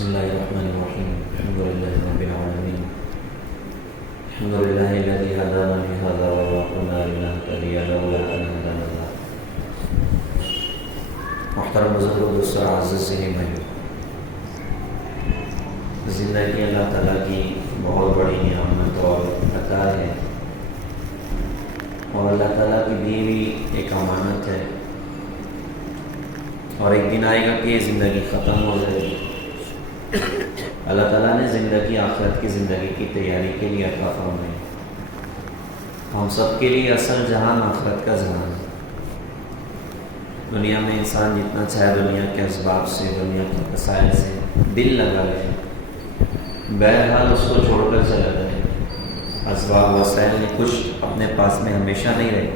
بسم الله الرحمن الرحيم الحمد لله رب العالمين الحمد لله الذي هدانا لهذا وما كنا لنهتدي لولا أن هدانا الله. محترم بزرگوں دوستوں عزیز سے بھائیوں، زندگی اللہ تعالیٰ کی بہت بڑی نعمت اور عطا ہے، اور اللہ تعالیٰ کی دی ہوئی ایک امانت ہے، اور ایک دن آئے گا کہ یہ زندگی ختم ہو جائے گی۔ اللہ تعالیٰ نے زندگی آخرت کی زندگی کی تیاری کے لیے عطا فرمائی۔ ہم سب کے لیے اصل جہان آخرت کا جہان ہے۔ دنیا میں انسان جتنا چاہے دنیا کے اسباب سے، دنیا کے وسائل سے دل لگا لے، بہرحال اس کو چھوڑ کر چلا جائے۔ اسباب وسائل میں کچھ اپنے پاس میں ہمیشہ نہیں رہے۔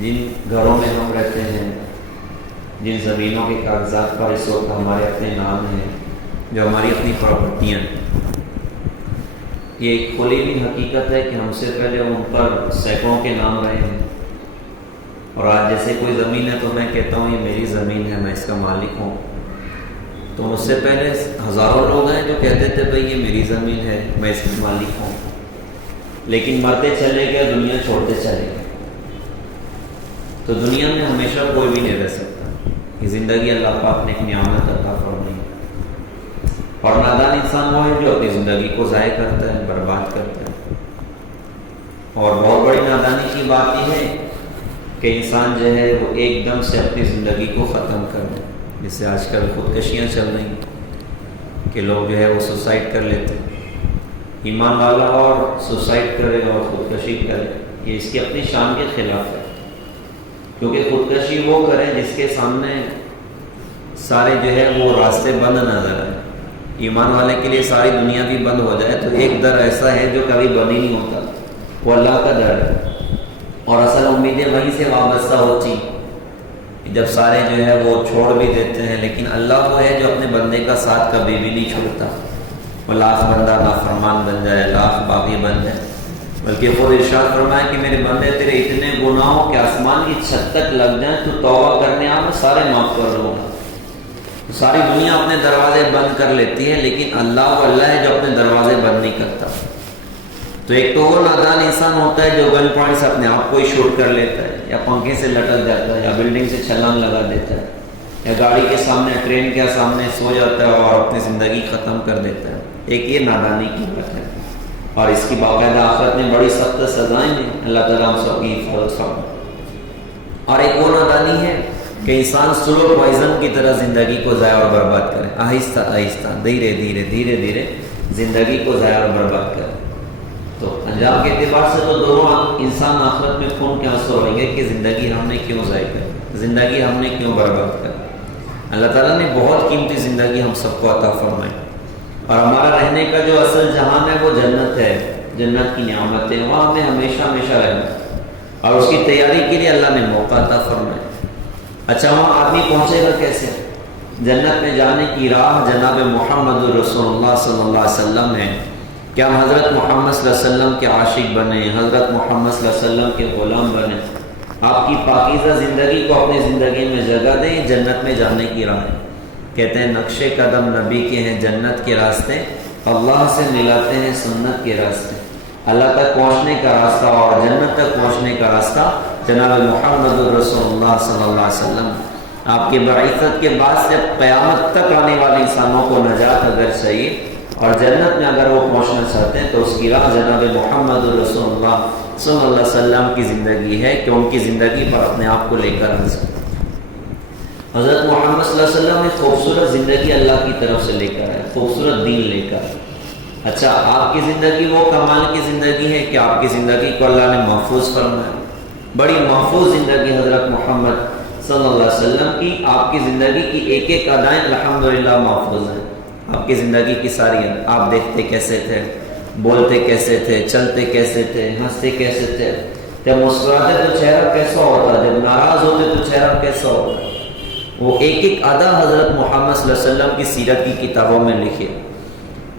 جن گھروں میں ہم رہتے ہیں، جن زمینوں کے کاغذات پر اس وقت ہمارے اپنے نام ہیں، جو ہماری اپنی پراپرٹیاں ہیں، یہ ایک کھلی ہوئی حقیقت ہے کہ ہم سے پہلے ان پر سینکڑوں کے نام رہے ہیں، اور آج جیسے کوئی زمین ہے تو میں کہتا ہوں یہ میری زمین ہے، میں اس کا مالک ہوں، تو مجھ سے پہلے ہزاروں لوگ ہیں جو کہتے تھے بھائی یہ میری زمین ہے، میں اس کا مالک ہوں، لیکن مرتے چلے گئے، دنیا چھوڑتے چلے گئے۔ تو دنیا میں ہمیشہ کوئی بھی نہیں رہ سکتا۔ یہ زندگی اللہ پاک نے ایک نعمت عطا فرمائی، اور نادان انسان وہ ہے جو اپنی زندگی کو ضائع کرتا ہے، برباد کرتا ہے۔ اور بہت بڑی نادانی کی بات یہ ہے کہ انسان جو ہے وہ ایک دم سے اپنی زندگی کو ختم کر دے، جس سے آج کل خودکشیاں چل رہی ہیں کہ لوگ جو ہے وہ سوسائڈ کر لیتے ہیں۔ ایمان والا اور سوسائڈ کرے اور خودکشی کرے، یہ اس کی اپنی شان کے خلاف ہے، کیونکہ خودکشی وہ کرے جس کے سامنے سارے جو ہے وہ راستے بند نظر آئے۔ ایمان والے کے لیے ساری دنیا بھی بند ہو جائے تو ایک در ایسا ہے جو کبھی بند ہی نہیں ہوتا، وہ اللہ کا در ہے، اور اصل امیدیں وہیں سے وابستہ ہوتی ہیں جب سارے جو ہے وہ چھوڑ بھی دیتے ہیں، لیکن اللہ وہ ہے جو اپنے بندے کا ساتھ کبھی بھی نہیں چھوڑتا۔ وہ لاکھ بندہ نافرمان بن جائے، لاکھ باغی بن جائے، بلکہ خود ارشاد فرمایا کہ میرے بندے تیرے اتنے گناہوں کے آسمان کی چھت تک لگ جائیں تو توبہ کرنے آ، میں سارے معاف کر دوں گا۔ ساری دنیا اپنے دروازے بند کر لیتی ہے، لیکن اللہ وہ اللہ ہے جو اپنے دروازے بند نہیں کرتا۔ تو ایک تو وہ نادان انسان ہوتا ہے جو گن پوائنٹ سے اپنے آپ کو ہی شوٹ کر لیتا ہے، یا پنکھے سے لٹک جاتا ہے، یا بلڈنگ سے چھلانگ لگا دیتا ہے، یا گاڑی کے سامنے، ٹرین کے سامنے سو جاتا ہے اور اپنی زندگی ختم کر دیتا ہے۔ ایک یہ نادانی کی بات ہے، اور اس کی باقاعدہ آخرت میں بڑی سخت سزائیں ہیں، اللہ تعالیٰ ہم سب کی حفاظت فرمائے۔ اور ایک وہ نادانی ہے کہ انسان سلو پوائزن کی طرح زندگی کو ضائع اور برباد کرے، آہستہ آہستہ، دھیرے دھیرے دھیرے دھیرے زندگی کو ضائع اور برباد کرے۔ تو انجام کے اعتبار سے تو دونوں انسان آخرت میں خون کے آنسو روئیں گے کہ زندگی ہم نے کیوں ضائع کری، زندگی ہم نے کیوں برباد کری۔ اللہ تعالیٰ نے بہت قیمتی زندگی ہم سب کو عطا فرمائی، اور ہمارا رہنے کا جو اصل جہان ہے وہ جنت ہے، جنت کی نعمت ہے، وہاں ہمیں ہمیشہ ہمیشہ رہنا، اور اس کی تیاری کے لیے اللہ نے موقع عطا فرمایا۔ اچھا وہاں آدمی پہنچے گا کیسے؟ جنت میں جانے کی راہ جناب محمد رسول اللہ صلی اللہ علیہ وسلم ہے۔ کیا ہم حضرت محمد صلی اللہ علیہ وسلم کے عاشق بنے، حضرت محمد صلی اللہ علیہ وسلم کے غلام بنے، آپ کی پاکیزہ زندگی کو اپنی زندگی میں جگہ دیں، جنت میں جانے کی راہ ہے۔ کہتے ہیں نقش قدم نبی کے ہیں جنت کے راستے، اللہ سے ملاتے ہیں سنت کے راستے۔ اللہ تک پہنچنے کا راستہ اور جنت تک پہنچنے کا راستہ جناب محمد رسول اللہ صلی اللہ علیہ وسلم، آپ کے بعثت کے بعد سے قیامت تک آنے والے انسانوں کو نجات اگر چاہیے اور جنت میں اگر وہ پہنچنا چاہتے ہیں تو اس کی راہ جناب محمد رسول اللہ صلی اللہ علیہ وسلم کی زندگی ہے کہ ان کی زندگی پر اپنے آپ کو لے کر آ سکتے۔ حضرت محمد صلی اللہ علیہ وسلم نے خوبصورت زندگی اللہ کی طرف سے لے کر آئے، خوبصورت دین لے کر آئے۔ اچھا آپ کی زندگی وہ کمال کی زندگی ہے کہ آپ کی زندگی کو اللہ نے محفوظ فرمایا، بڑی محفوظ زندگی حضرت محمد صلی اللہ علیہ وسلم کی۔ آپ کی زندگی کی ایک ایک ادائیں الحمدللہ محفوظ ہیں۔ آپ کی زندگی کی ساری آپ دیکھتے کیسے تھے، بولتے کیسے تھے، چلتے کیسے تھے، ہنستے کیسے تھے، جب مسکراتے تو چہرہ کیسا ہوتا، جب ناراض ہوتے تو چہرہ کیسا ہوتا، وہ ایک ایک ادا حضرت محمد صلی اللہ علیہ وسلم کی سیرت کی کتابوں میں لکھی۔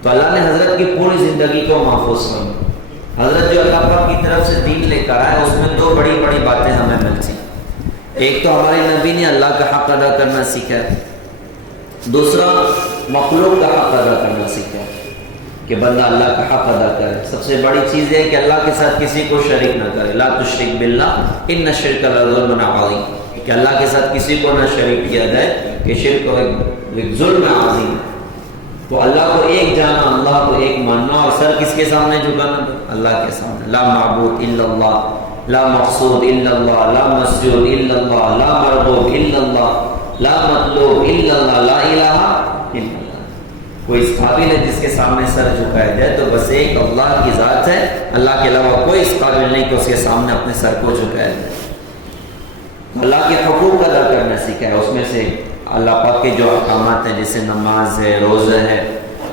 تو اللہ نے حضرت کی پوری زندگی کو محفوظ فرمایا۔ حضرت جو اللہ پاک کی طرف سے دین لے کر آئے اس میں دو بڑی بڑی باتیں ہمیں ملتی۔ ایک تو ہمارے نبی نے اللہ کا حق ادا کرنا سیکھا، دوسرا مخلوق کا حق ادا کرنا سیکھا کہ بندہ اللہ کا حق ادا کرے. سب سے بڑی چیز ہے کہ اللہ کے ساتھ کسی کو شریک نہ کرے. لا تشرک باللہ ان الشرک لظلم عظیم، کہ اللہ کے ساتھ کسی کو نہ شریک کیا جائے کہ شرک ایک ظلم عظیم. تو اللہ کو ایک جانا، اللہ کو ایک ماننا، اور سر کس کے سامنے جھکانا؟ اللہ کے سامنے. لا معبود الا اللہ، لا مقصود الا اللہ، لا مسجود الا اللہ، لا مرغوب الا اللہ، لا مطلوب الا اللہ، لا الہ الا اللہ. کوئی اس قابل ہے جس کے سامنے سر جھکایا جائے؟ تو بس ایک اللہ کی ذات ہے، اللہ کے علاوہ کوئی اس قابل نہیں کہ اس کے سامنے اپنے سر کو جھکایا جائے. اللہ کے حقوق ادا کرنا سیکھا ہے. اس میں سے اللہ پاک کے جو احکامات ہیں جیسے نماز ہے، روزہ ہے،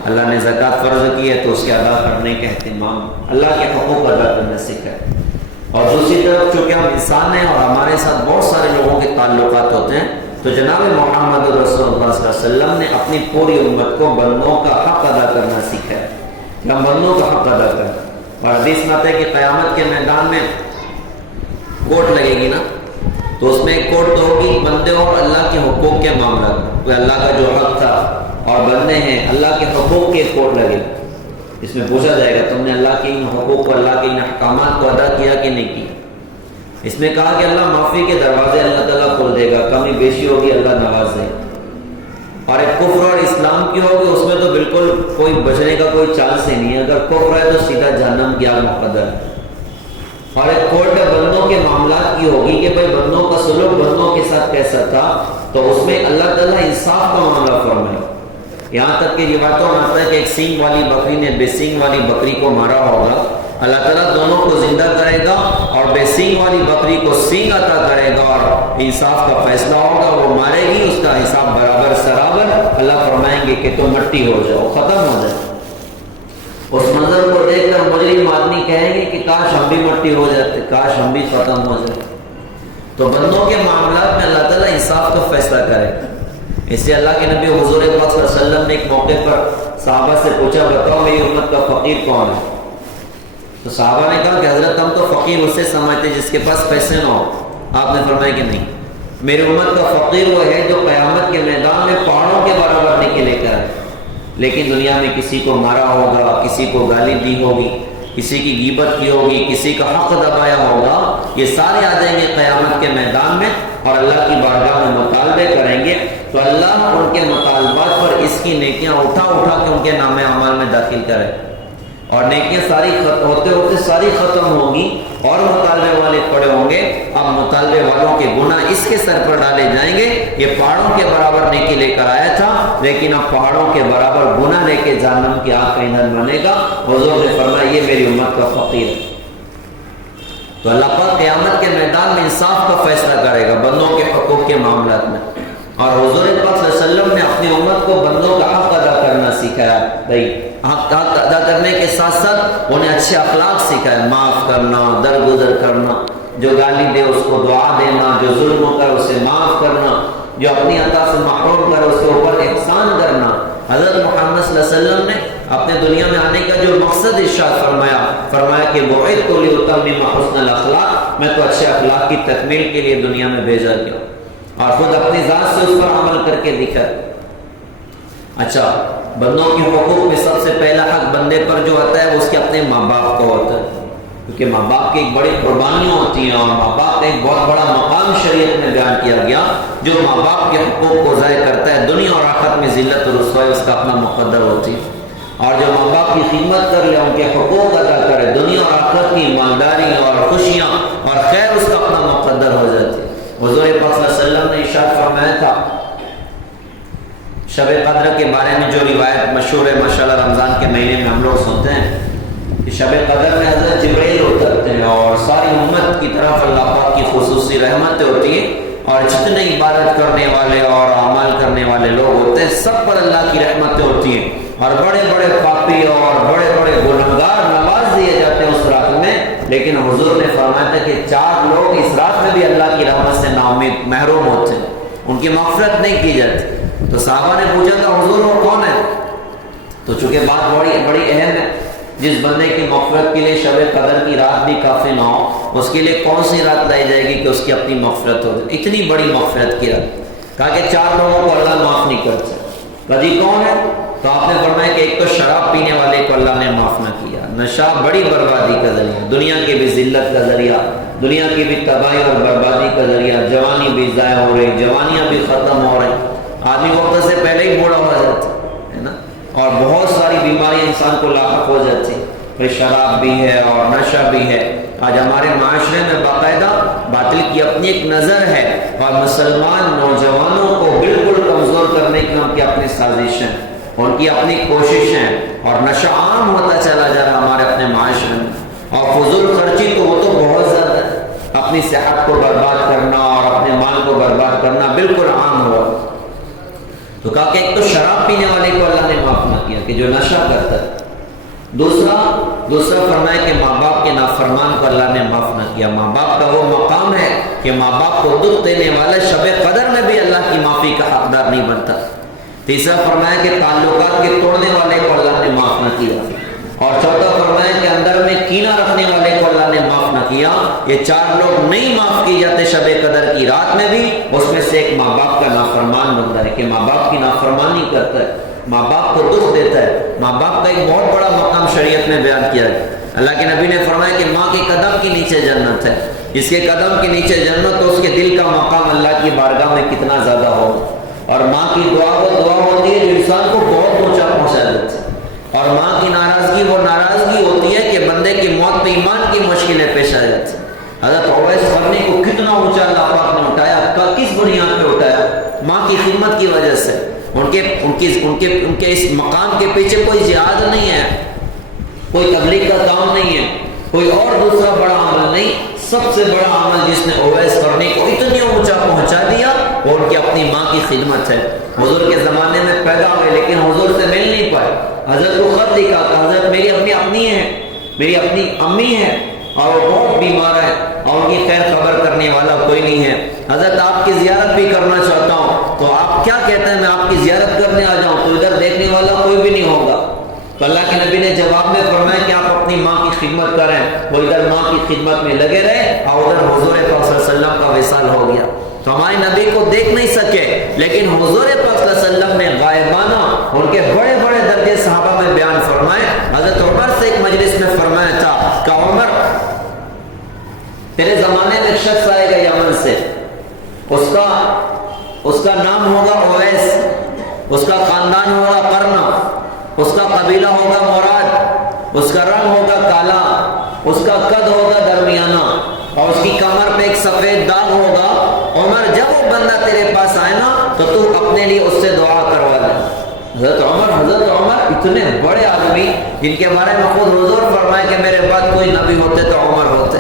اللہ نے زکوٰۃ فرض کی ہے تو اس کے ادا کرنے کا اہتمام، اللہ کے حقوق ادا کرنا سیکھا ہے. اور دوسری طرف چونکہ ہم انسان ہیں اور ہمارے ساتھ بہت سارے لوگوں کے تعلقات ہوتے ہیں، تو جناب محمد رسول اللہ صلی اللہ علیہ وسلم نے اپنی پوری امت کو بندوں کا حق ادا کرنا سیکھا ہے کہ ہم بندوں کا حق ادا کریں. اور حدیث میں آتا ہے کہ قیامت کے میدان میں کوٹ لگے گی نا، تو اس میں ایک کوٹ تو ہوگی بندے اور اللہ کے حقوق کے معاملات میں. کوئی اللہ کا جو حق تھا اور بندے ہیں، اللہ کے حقوق کے کوٹ لگے. اس میں پوچھا جائے گا تم نے اللہ کے ان حقوق کو، اللہ کے ان احکامات کو ادا کیا کہ نہیں کیا. اس میں کہا کہ اللہ معافی کے دروازے اللہ تعالیٰ کھول دے گا، کمی بیشی ہوگی اللہ نواز دے گا. اور ایک کفر اور اسلام کی ہوگی، اس میں تو بالکل کوئی بچنے کا کوئی چانس ہی نہیں ہے. اگر کفر ہے تو سیدھا جہنم کی آگ مقدر ہے. اور ایک کورٹ بندوں کے معاملات کی ہوگی کہ بھائی بندوں کا سلوک بندوں کے ساتھ کیسا تھا، تو اس میں اللہ تعالیٰ انصاف کا معاملہ فرمائے. یہاں تک کہ روایتوں میں آتا ہے کہ ایک سینگ والی بکری نے بے سینگ والی بکری کو مارا ہوگا، اللہ تعالیٰ دونوں کو زندہ کرے گا اور بے سینگ والی بکری کو سینگ عطا کرے گا اور انصاف کا فیصلہ ہوگا. وہ مارے گی، اس کا حساب برابر سرابر. اللہ فرمائیں گے کہ تم مٹی ہو جاؤ، ختم ہو جائے. اس منظر کو دیکھ کر مجرم آدمی کہیں گے کہ کاش ہم بھی مٹی ہو جاتے، کاش ہم بھی ختم ہو جائے. تو بندوں کے معاملات میں اللہ تعالیٰ انصاف کا فیصلہ کرے گا. اس لیے اللہ کے نبی حضور پاک صلی اللہ علیہ وسلم نے ایک موقع پر صحابہ سے پوچھا، بتاؤ میری امت کا فقیر کون ہے؟ تو صحابہ نے کہا کہ حضرت ہم تو فقیر اسے سمجھتے جس کے پاس پیسے نہ ہو. آپ نے فرمایا کہ نہیں، میری امت کا فقیر وہ ہے جو قیامت کے میدان میں پہاڑوں کے برابر نکلے لے کر آئے، لیکن دنیا میں کسی کو مارا ہوگا، کسی کو گالی دی ہوگی، کسی کی غیبت کی ہوگی، کسی کا حق دبایا ہوگا. یہ سارے آ جائیں گے قیامت کے میدان میں اور اللہ کی بارگاہ میں مطالبے کریں گے. تو اللہ ان کے مطالبات پر اس کی نیکیاں اٹھا اٹھا کے ان کے نام اعمال میں داخل کرے، اور نیکیاں ساری ہوتے ہوتے ساری ختم ہوں گی اور مطالبے والے پڑے ہوں گے. اب مطالبے والوں کے گناہ اس کے سر پر ڈالے جائیں گے. یہ پہاڑوں کے برابر نیکی لے کر آیا تھا، لیکن اب پہاڑوں کے برابر گناہ لے کے جہنم کی آگ کا ایندھن بنے گا. حضور نے فرمایا یہ میری امت کا فقیر ہے. تو اللہ پاک قیامت کے میدان میں انصاف کا فیصلہ کرے گا بندوں کے حقوق کے معاملات میں. اور حضور پاک صلی اللہ علیہ وسلم نے اپنی امت کو بندوں کا حق ادا کرنا سکھایا. بھائی حق ادا کرنے کے ساتھ ساتھ انہیں اچھے اخلاق سکھائے، معاف کرنا، درگزر کرنا، جو گالی دے اس کو دعا دینا، جو ظلم کر اسے معاف کرنا، جو اپنی عطا سے محروم کر اس کے اوپر احسان کرنا. حضرت محمد صلی اللہ علیہ وسلم نے اپنے دنیا میں آنے کا جو مقصد ارشاد فرمایا کہ بعثت لأتمم حسن الاخلاق، میں تو اچھے اخلاق کی تکمیل کے لیے دنیا میں بھیجا گیا، اور خود اپنی ذات سے اس پر عمل کر کے دکھا. اچھا، بندوں کے حقوق میں سب سے پہلا حق بندے پر جو آتا ہے وہ اس کے اپنے ماں باپ کا ہوتا ہے، کیونکہ ماں باپ کی ایک بڑی قربانیاں ہوتی ہیں اور ماں باپ کا ایک بہت بڑا مقام شریعت میں بیان کیا گیا. جو ماں باپ کے حقوق کو ضائع کرتا ہے دنیا اور آخرت میں ذلت اور رسوائی اس کا اپنا مقدر ہوتی ہے. اور جو ماں باپ کی خدمت کر لے، ان کے حقوق ادا کرے، دنیا اور آخرت کی مالداری اور خوشیاں اور خیر اس کا اپنا مقدر ہو جاتی ہے. حضور پاک صلی اللہ علیہ وسلم نے ارشاد فرمایا تھا شب قدر کے بارے میں جو روایت مشہور ہے، ماشاءاللہ رمضان کے مہینے میں ہم لوگ سنتے ہیں کہ شب قدر میں حضرت جبرائیل اترتے ہیں اور ساری امت کی طرف اللہ پاک کی خصوصی رحمتیں ہوتی ہیں، اور جتنے عبادت کرنے والے اور اعمال کرنے والے لوگ ہوتے ہیں سب پر اللہ کی رحمتیں ہوتی ہیں، اور بڑے بڑے پاپی اور بڑے بڑے گنہگار نواز دیے جاتے ہیں اس رات میں. لیکن حضور نے فرمایا تھا کہ 4 لوگ اس رات میں بھی اللہ کی رحمت سے نا امید محروم ہوتے ہیں، ان کی مغفرت نہیں کی جاتی. تو صحابہ نے پوچھا تھا حضور وہ کون ہے؟ تو چونکہ بات بڑی اہم ہے، جس بندے کی مغفرت کے لیے شب قدر کی رات بھی کافی نہ ہو، اس کے لیے کون سی رات لائی جائے گی کہ اس کی اپنی مغفرت ہو جائے؟ اتنی بڑی مغفرت کی رات. کہا کہ 4 لوگوں کو اللہ معاف نہیں کرتا. قاضی کون ہے؟ تو آپ نے فرمایا کہ ایک تو شراب پینے والے کو اللہ نے معاف نہ کیا، نشہ بڑی بربادی کا ذریعہ، دنیا کی بھی ذلت کا ذریعہ، دنیا کی بھی تباہی اور بربادی کا ذریعہ، جوانی بھی ضائع ہو رہی، جوانیاں بھی ختم ہو رہی، آدمی وقت سے پہلے ہی بوڑھا ہو جاتا ہے نا، اور بہت ساری بیماریاں انسان کو لاحق ہو جاتی ہیں، پھر شراب بھی ہے اور نشہ بھی ہے۔ آج ہمارے معاشرے میں باقاعدہ باطل کی اپنی ایک نظر ہے، اور مسلمان نوجوانوں کو بالکل کمزور کرنے کی ان کی اپنی سازشیں، ان کی اپنی کوششیں، اور نشہ عام ہوتا چلا جا رہا ہمارے اپنے معاشرے میں، اور فضول خرچی تو وہ تو بہت زیادہ ہے، اپنی صحت کو برباد کرنا اور اپنے مال کو برباد کرنا بالکل عام ہوا۔ تو کہا کہ ایک تو شراب پینے والے کو اللہ نے معاف نہ کیا کہ جو نشہ کرتا ہے، دوسرا فرمایا کہ ماں باپ کے نافرمان کو اللہ نے معاف نہ کیا۔ ماں باپ کا وہ مقام ہے کہ ماں باپ کو دکھ دینے والا شب قدر میں بھی اللہ کی معافی کا حقدار نہیں بنتا۔ تیسرا فرمایا کہ تعلقات کے توڑنے والے کو اللہ نے معاف نہ کیا، اور چوتھا فرمایا کہ اندر میں کینہ رکھنے والے کو اللہ نے معاف نہ کیا۔ یہ چار لوگ نہیں معاف کیے جاتے شب قدر کی رات میں بھی، اس میں سے ایک ماں باپ کا نافرمان بنتا ہے کہ ماں باپ کی نافرمانی کرتا ہے، ماں باپ کو دکھ دیتا ہے۔ ماں باپ کا ایک بہت بڑا مقام شریعت میں بیان کیا ہے، اللہ کے نبی نے فرمایا کہ ماں کے قدم کے نیچے جنت ہے، جس کے قدم کے نیچے جنت، تو اس کے دل کا مقام اللہ کی بارگاہ میں کتنا زیادہ ہو۔ اور ماں کی دعا وہ دعا ہوتی ہے جو انسان کو بہت اونچا پہنچا دیتی ہے، اور ماں کی ناراضگی وہ ناراضگی ہوتی ہے کہ بندے کی موت پہ ایمان کی مشکلیں پیش آ جاتی ہیں۔ حضرت اویس قرنی کو کتنا اونچا اللہ پاک نے اٹھایا، کس بنیاد پہ اٹھایا؟ ماں کی خدمت کی وجہ سے۔ ان کے اس مقام کے پیچھے کوئی جہاد نہیں ہے، کوئی تبلیغ کا کام نہیں ہے، کوئی اور دوسرا بڑا عمل نہیں۔ سب سے بڑا عمل جس نے اویس قرنی کو اتنی اونچا پہنچا دیا وہ ان کی اپنی ماں کی خدمت ہے۔ حضور کے زمانے میں پیدا ہوئے لیکن حضور سے مل نہیں پائے، حضرت کو خط لکھا تھا، حضرت میری اپنی ہے، میری اپنی امی ہے اور وہ بہت بیمار ہے اور ان کی خیر خبر کرنے والا کوئی نہیں ہے، حضرت آپ کی زیارت بھی کرنا چاہتا ہوں، تو آپ کیا کہتے ہیں میں آپ کی زیارت کرنے آ جاؤں؟ تو ادھر دیکھنے والا کوئی بھی نہیں ہوگا۔ تو اللہ کے نبی نے جواب میں فرمایا کہ آپ اپنی ماں کی خدمت کریں، وہ ادھر ماں کی خدمت میں لگے رہے اور ادھر حضور پاک صلی اللہ علیہ وسلم کا وصال ہو گیا۔ تو ہمارے نبی کو دیکھ نہیں سکے لیکن حضور پاک صلی اللہ علیہ وسلم نے غائبانہ ان کے بڑے بڑے درجے صحابہ میں بیان فرمائے۔ حضرت عمر سے ایک مجلس میں فرمایا تھا کہ عمر تیرے زمانے میں ایک شخص آئے گا یمن سے، اس کا نام ہوگا اویس، اس کا خاندان ہوگا قرنا، اس کا قبیلہ ہوگا مراد، اس کا رنگ ہوگا کالا، اس کا قد ہوگا درمیانہ اور اس کی کمر پہ ایک سفید داغ ہوگا۔ عمر جب وہ بندہ تیرے پاس آئے نا تو تو اپنے لیے اس سے دعا کروا دے۔ حضرت عمر اتنے بڑے آدمی جن کے بارے میں خود حضور فرمائے کہ میرے بعد کوئی نبی ہوتے تو عمر ہوتے،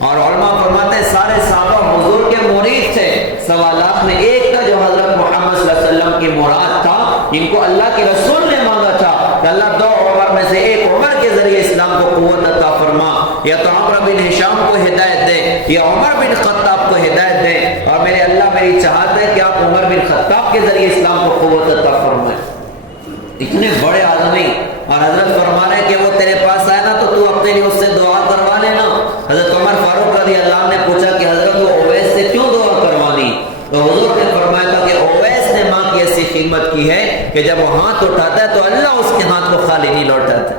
اور علماء فرماتے ہیں سارے صحابہ حضور کے مرید تھے، سوا لاکھ میں ایک تھا جو حضرت محمد صلی اللہ علیہ وسلم کی مراد تھا، جن کو اللہ کے رسول نے مانگا تھا کہ اللہ دو عمر میں سے ایک عمر کے ذریعے اسلام کو قوت عطا فرما، یا تو عمر بن ہشام کو ہدایت دے یا عمر بن خطاب کو ہدایت دے، اور میرے اللہ میری چاہت ہے کہ آپ عمر بن خطاب کے ذریعے اسلام کو قوت عطا فرمائیں۔ اتنے بڑے آدمی، اور حضرت فرما رہے کہ وہ تیرے پاس آئے نا تو اپنے لیے اس سے دعا کروا لینا۔ حضرت عمر فاروق رضی اللہ عنہ نے پوچھا کہ حضرت وہ اویس سے کیوں دعا کروانی؟ تو حضور نے فرمایا تھا کہ اویس نے ماں کی ایسی خدمت کی ہے کہ جب وہ ہاتھ اٹھاتا ہے تو اللہ اس کے ہاتھ کو خالی نہیں لوٹاتا۔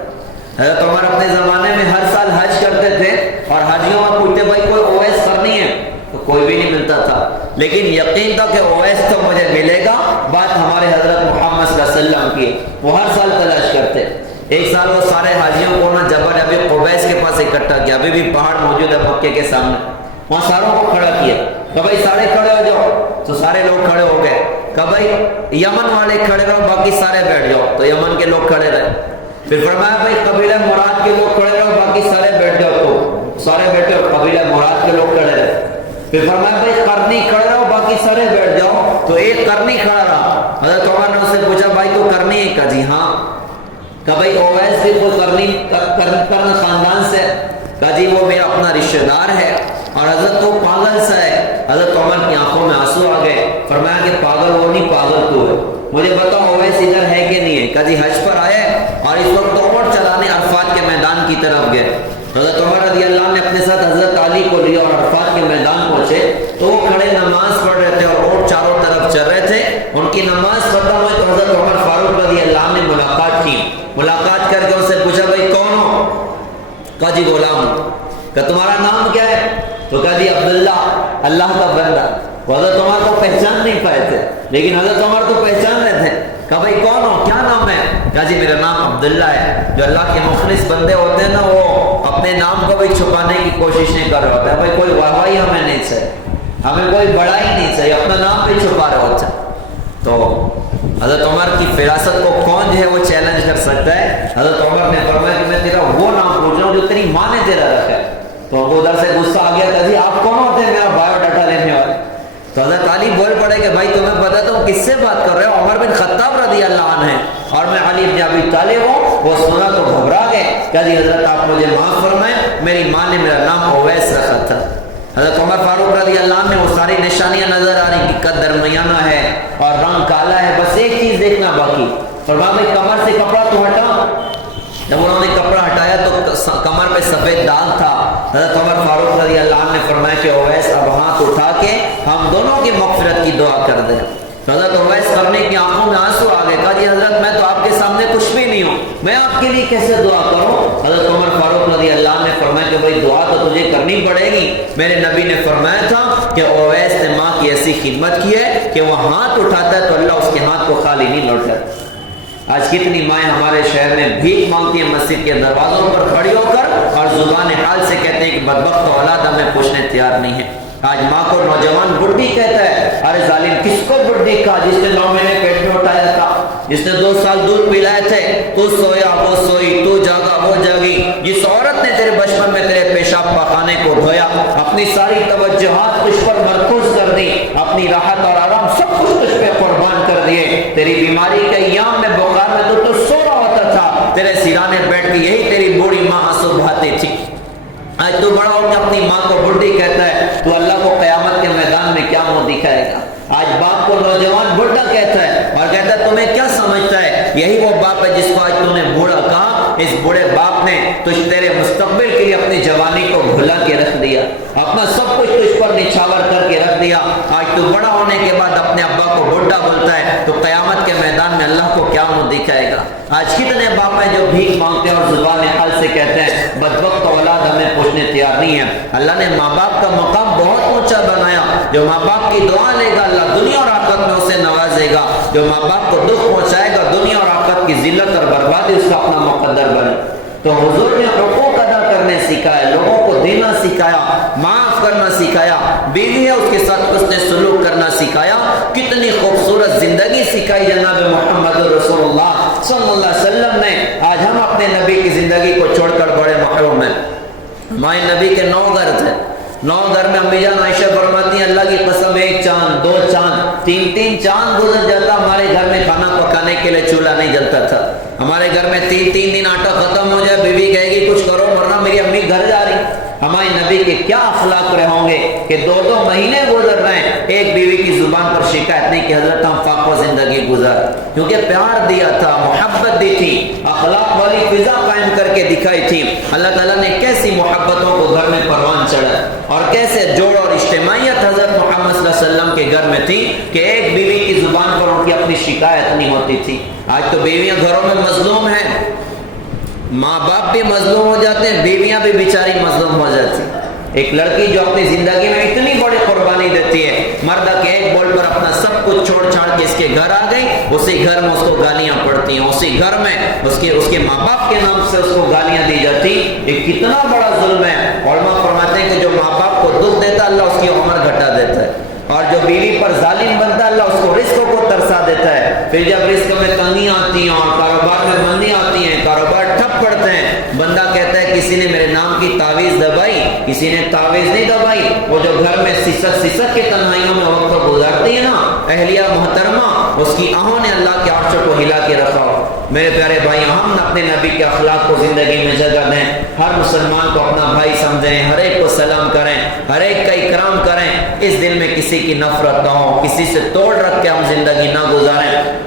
حضرت عمر اپنے زمانے میں ہر سال حج کرتے تھے اور حاجیوں میں پوچھتے بھائی کوئی اویس کرنی ہے تو کوئی بھی نہیں ملتا تھا، لیکن یقین تھا کہ اویس تو مجھے ملے گا۔ بات ہمارے حضرت محمد صلی اللہ علیہ وسلم کی، وہ ہر سال تلاش کرتے۔ ایک سال وہ سارے حاجیوں کو نا جبل ابی قبیس کے پاس اکٹھا کیا، ابھی بھی پہاڑ موجود ہے مکے کے سامنے، وہاں ساروں کو کھڑا کیا کہ بھائی سارے کھڑے ہو جاؤ، تو سارے لوگ کھڑے ہو گئے۔ کہ بھائی یمن والے کھڑے رہو باقی سارے بیٹھ جاؤ، تو یمن کے لوگ کھڑے رہے۔ پھر فرمایا بھائی قبیلہ مراد کے لوگ کھڑے رہو باقی سارے بیٹھ جاؤ، تو سارے بیٹھے اور قبیلہ مراد کے لوگ کھڑے رہے۔ پھر فرمایا بھائی قرنی کھڑے رہو باقی سارے بیٹھ جاؤ، تو ایک قرنی کھڑا رہا۔ حضرت عمر نے اس سے پوچھا بھائی تو قرنی ہے؟ کہا جی ہاں۔ کہ بھئی اویس بھی کوئی کرن خاندان سے؟ کہا جی وہ میرا اپنا رشتہ دار ہے، اور حضرت وہ پاگل سا ہے۔ حضرت عمر کی آنکھوں میں آنسو آ گئے، فرمایا کہ پاگل وہ نہیں پاگل تو ہے، مجھے بتاؤ اویس ادھر ہے کہ نہیں ہے؟ کہا جی حج پر آئے اور اس وقت اونٹ چلانے عرفات کے میدان کی طرف گئے۔ حضرت عمر رضی اللہ عنہ نے اپنے ساتھ حضرت علی کو لیا اور عرفات کے میدان پہنچے تو وہ کھڑے نماز پڑھ رہے تھے اور اونٹ چاروں طرف چل رہے تھے۔ ان کی نماز ختم ہوئی تو حضرت عمر اللہ کا بندہ. وہ حضرت عمر کو پہچان نہیں پائے تھے, لیکن حضرت عمر کو پہچان رہے تھے. کہا بھائی کون ہو, کیا نام ہے؟ کہا جی میرا نام عبداللہ ہے. جو اللہ کے مخلص بندے ہوتے ہیں نا, وہ اپنے نام کو بھی چھپانے کی کوشش نہیں کر رہے ہوتے ہیں. بھائی کوئی واہوائی ہمیں نہیں چاہیے, ہمیں کوئی بڑائی نہیں چاہیے, اپنا نام بھی چھپا رہے ہوتے ہیں. تو حضرت عمر کی فراست کو کون جو ہے وہ چیلنج کر سکتا ہے؟ حضرت عمر نے فرمایا کہ میں تیرا وہ نام پوچھ رہا ہوں جو تیری ماں نے تیرا رکھا ہے. تو ادھر سے غصہ آ گیا کہ جی آپ کون ہوتے ہیں میرا بایو ڈاٹا لینے والے؟ تو حضرت علی بول پڑے کہ بھائی تمہیں پتا تو کس سے بات کر رہے ہو؟ عمر بن خطاب رضی اللہ عنہ ہے اور میں علی بن ابی طالب ہوں. وہ سنا تو گھبرا گئے. کہا جی حضرت آپ مجھے معاف فرمائیں, میری ماں نے میرا نام اویس رکھا تھا. حضرت عمر فاروق رضی اللہ عنہ میں وہ ساری نشانیاں نظر آ رہی کہ قد درمیانہ ہے اور رنگ کالا ہے, بس ایک چیز دیکھنا باقی. فرمایا بھائی کمر سے کپڑا تو ہٹا. جب انہوں نے کپڑا ہٹایا تو کمر پہ سفید داغ تھا. حضرت عمر فاروق رضی اللہ عنہ نے فرمایا کہ اویس اب ہاتھ اٹھا کے ہم دونوں کی مغفرت کی دعا کر دیں. حضرت اویس کرنے کی آنکھوں میں آنسو آ گئے. کہا جی حضرت میں تو آپ کے سامنے کچھ بھی نہیں ہوں, میں آپ کے لیے کیسے دعا کروں؟ حضرت عمر فاروق رضی اللہ عنہ نے فرمایا کہ بھائی دعا تو تجھے کرنی پڑے گی. میرے نبی نے فرمایا تھا کہ اویس نے ماں کی ایسی خدمت کی ہے کہ وہ ہاتھ اٹھاتا ہے تو اللہ اس کے ہاتھ کو خالی نہیں لوٹاتا. آج کتنی مائیں ہمارے شہر میں بھیک مانگتی ہیں مسجد کے دروازوں پر کھڑی ہو کر اور زبان حال سے کہتے ہیں کہ بدبخت اولاد ہمیں پوچھنے تیار نہیں ہے. آج ماں کو نوجوان بڈھی کہتا ہے. ارے ظالم کس کو بڈھی کہا؟ جس نے 9 مہینے پیٹ میں اٹھایا تھا, جس نے 2 سال دودھ پلائے تھے. تو سویا وہ سوئی, تو جاگا وہ جاگی. جس عورت نے تیرے بچپن میں تیرے پیشاب پاخانے کو دھویا, اپنی ساری توجہات تجھ پر مرکوز کر دی, اپنی راحت اور آرام سب کچھ تجھ پہ قربان کر دیے. تیری بیماری کے ایام میں بخار میں تو سو رہا ہوتا تھا, تیرے سرانے بیٹھ کے یہی تیری بوڑھی ماں آنسو بہاتی تھی. آج تو بڑا ہو کے اپنی ماں کو بڈھی کہتا ہے, تو اللہ کو قیامت کے میدان میں کیا منہ دکھائے گا؟ آج باپ کو نوجوان بڈھا کہتا ہے اور کہتا ہے تمہیں کیا سمجھتا ہے؟ یہی وہ باپ ہے جس کو آج تم نے بوڑھا کہا. اس بوڑھے باپ نے تیرے مستقبل کے لیے اپنی جوانی کو بھلا کے رکھ دیا, اپنا سب کچھ تجھ پر نچھاور کر کے رکھ دیا. آج تو بڑا ہونے کے بعد اپنے ابا کو بڈھا بولتا ہے, تو قیامت کے میدان میں اللہ کو کیا منہ دکھائے گا؟ آج کتنے باپ ہیں جو بھیک مانگتے ہیں اور زبان حال سے کہتے ہیں بدبخت اولاد ہمیں پوچھنے تیار نہیں ہے. اللہ نے ماں باپ کا مقام بہت اونچا بنایا. جو ماں باپ کی دعا لے گا اللہ دنیا اور آخرت میں اسے نوازے گا. جو ماں باپ کو دکھ پہنچائے گا دنیا اور آخرت کی ذلت اور بربادی اس کا اپنا مقدر بنے. تو حضور نے حقوق ادا کرنے سکھائے, لوگوں کو دینا سکھایا, معاف کرنا سکھایا, بیوی ہے اس کے ساتھ حسن سلوک کرنا سکھایا. کتنی خوبصورت زندگی سکھائی جناب محمد رسول اللہ صلی اللہ علیہ وسلم نے. آج ہم اپنے نبی کی زندگی کو چھوڑ کر بڑے محروم ہیں. ہمارے نبی کے 9 گھر تھے, 9 گھر میں امی جان عائشہ فرماتی ہیں اللہ کی قسم 1 چاند 2 چاند 3 چاند گزر جاتا, ہمارے گھر میں کھانا پکانے کے لیے چولہا نہیں جلتا تھا. ہمارے گھر میں 3 دن آٹا ختم ہو جائے, بیوی کہے گی کچھ کرو ورنہ میری امی گھر جا رہی. ہمارے نبی کے کیا اخلاق رہے ہوں گے کہ 2 مہینے گزر رہے ہیں, ایک بیوی کی زبان پر شکایت نہیں کہ حضرت ہم فاقہ زندگی گزار, کیونکہ پیار دیا تھا, محبت دی تھی, اخلاق والی فضا قائم کر کے دکھائی تھی. اللہ تعالیٰ نے کیسی محبتوں کو گھر میں پروان چڑھا اور کیسے جوڑ اور اجتماعیت حضرت محمد صلی اللہ علیہ وسلم کے گھر میں تھی کہ ایک بیوی کی زبان پر ان کی اپنی شکایت نہیں ہوتی تھی. آج تو بیویاں گھروں میں مظلوم ہیں, ماں باپ بھی مظلوم ہو جاتے ہیں, بیویاں بھی بیچاری مظلوم ہو جاتی ہیں. ایک لڑکی جو اپنی زندگی میں اتنی بڑی قربانی دیتی ہے, مرد کے ایک بول پر اپنا سب کچھ چھوڑ چھاڑ کے اس کے گھر آ گئی, اسی گھر میں اس کو گالیاں پڑتی ہیں, اسی گھر میں اس کے ماں باپ کے نام سے اس کو گالیاں دی جاتی. یہ کتنا بڑا ظلم ہے. علماء فرماتے ہیں کہ جو ماں باپ کو دکھ دیتا اللہ اس کی عمر گھٹا دیتا ہے, اور جو بیوی پر ظالم بنتا اللہ اس کو رزق کو ترسا دیتا ہے. پھر جب رزق میں تنگیاں آتی ہیں اور کاروبار میں مندی آتی ہیں, کاروبار ٹھپ پڑتے ہیں, بندہ کہتا ہے کسی نے میرے نام کی تعویذ دبائی, کسی نے تعویذ نہیں دبائی. وہ جو گھر میں سسک کے تنہائیوں میں وقت گزارتی ہے نا اہلیہ محترمہ, اس کی آہوں نے اللہ کے عرش کو ہلا کے رکھا. میرے پیارے بھائی, ہم اپنے نبی کے اخلاق کو زندگی میں جگہ دیں, ہر مسلمان کو اپنا بھائی سمجھیں, ہر ایک کو سلام کریں, ہر ایک کا اکرام کریں. اس دل میں کسی کی نفرت نہ ہو, کسی سے توڑ رکھ کے ہم زندگی نہ گزاریں.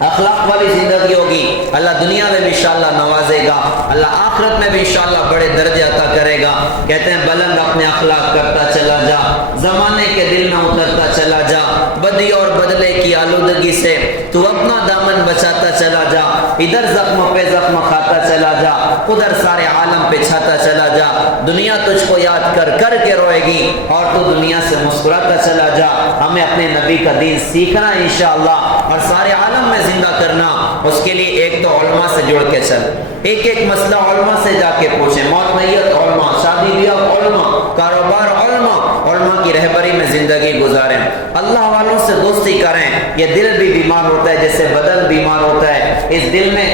اخلاق والی زندگی ہوگی, اللہ دنیا میں بھی انشاءاللہ نوازے گا, اللہ آخرت میں بھی انشاءاللہ بڑے درجے عطا کرے گا. کہتے ہیں بلند اپنے اخلاق کرتا چلا جا, زمانے کے دل میں اترتا چلا جا, بدی اور بدلے کی آلودگی سے تو اپنا دامن بچاتا چلا جا. ادھر زخم پہ زخم کھاتا چلا جا، ادھر سارے عالم پہ چھاتا چلا جا، دنیا تجھ کو یاد کر کر کے روئے گی اور تو دنیا سے مسکراتا چلا جا۔ ہمیں اپنے نبی کا دین سیکھنا انشاءاللہ اور سارے عالم میں زندہ کرنا۔ اس کے لیے ایک تو علماء سے جڑ کے چل، ایک ایک مسئلہ علماء سے جا کے پوچھیں، موت نیت علماء، شادی بیاہ علماء، کاروبار علماء، علماء کی رہبری میں زندگی گزاریں، اللہ والوں سے دوستی کریں۔ یہ دل بھی بیمار ہوتا ہے جیسے بدن بیمار ہوتا ہے، اس دل میں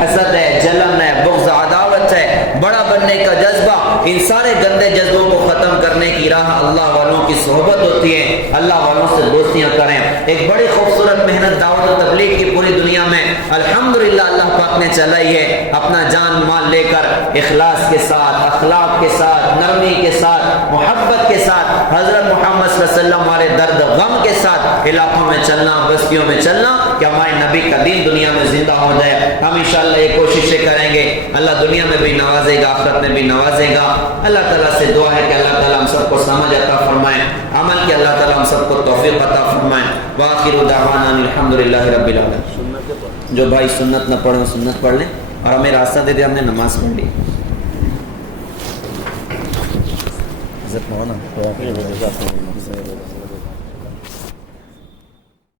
حسد ہے، جلن ہے، بغض، عداوت ہے، بڑا بننے کا جذبہ، ان سارے گندے جذبوں کو ختم کرنے کی راہ اللہ والوں کی صحبت ہوتی ہے، اللہ والوں سے دوستیاں کریں۔ ایک بڑی خوبصورت محنت دعوت و تبلیغ کی پوری دنیا میں الحمدللہ اللہ پاک نے چلائی ہے، اپنا جان مال لے کر اخلاص کے ساتھ، اخلاق کے ساتھ، نرمی کے ساتھ، محبت کے ساتھ، حضرت محمد صلی اللہ علیہ وسلم والے درد غم کے ساتھ علاقوں میں چلنا، بستیوں میں چلنا کہ ہمارے نبی کا دین دنیا میں زندہ ہو جائے۔ ہم انشاءاللہ یہ کوششیں کریں گے، اللہ دنیا میں بھی نوازے گا، آخرت میں بھی نوازے گا۔ اللہ تعالیٰ سے دعا ہے کہ اللہ تعالیٰ ہم سب کو سمجھ عطا فرمائیں، عمل کی اللہ تعالیٰ ہم سب کو توفیق عطا فرمائیں۔ وآخر دعوانا الحمدللہ رب العالمین۔ جو بھائی سنت نہ پڑھیں سنت پڑھ لیں، اور ہمیں راستہ دے دے، ہم نے نماز پڑھ لی۔ حضرت مولانا